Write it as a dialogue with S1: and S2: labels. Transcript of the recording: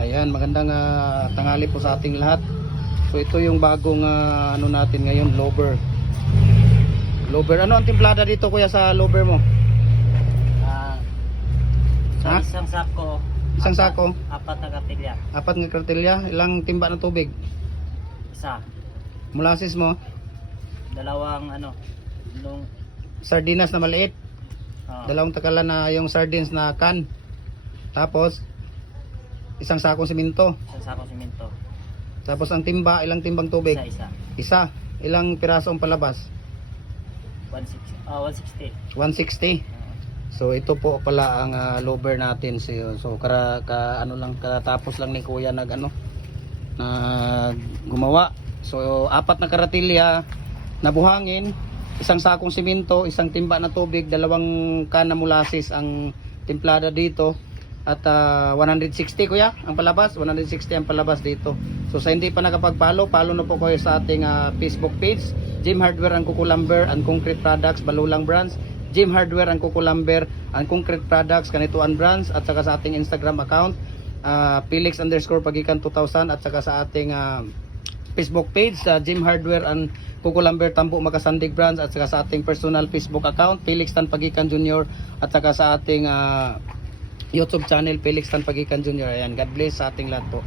S1: Ayan, magandang ah, tanghali po sa ating lahat. So ito yung bagong ah, ano natin ngayon, lover. Lover. Ano ang timplada dito kuya sa lover mo?
S2: Ah, sa
S1: Ha?
S2: isang sako,
S1: Isang
S2: apat-
S1: sako?
S2: Apat na kapilya.
S1: Apat ng kartelya, ilang timba ng tubig?
S2: Isa.
S1: Molasses mo,
S2: Dalawang ano, nung
S1: sardinas na maliit,
S2: ah,
S1: dalawang takalan na yung sardines na can. Tapos isang sakong simento.
S2: isang sako simento.
S1: Tapos ang timba, ilang timbang tubig?
S2: Isa-isa.
S1: Isa. Ilang piraso ang palabas?
S2: 160. Ah, 160.
S1: 160.
S2: Ah,
S1: So ito po pala ang ah, lover natin so, so kara, ka ano lang katapos lang ni Kuya nag ano na gumawa. So apat na karatilya na buhangin, isang sakong simento, isang timba na tubig, dalawang can na molasses ang timplada dito at ah, 160 kuya ang palabas. 160 ang palabas dito. So sa hindi pa nakapag-follow follow na po kayo sa ating ah, Facebook page. Jim Hardware and Kuko Lumber and Concrete Products Balulang Brands. Jim Hardware and Kuko Lumber and Concrete Products Kanituan Brands. At saka sa ating Instagram account ah, Felix underscore Pagikan 2000 at saka sa ating ah, Facebook page sa Jim Hardware and Kuko Lumber Tambo Makasandig Brands. At saka sa ating personal Facebook account Felix Tan Pagikan Jr. at saka sa ating ah, YouTube channel Felix Tan Pagikan Jr. Ayan, God bless sa ating lahat po.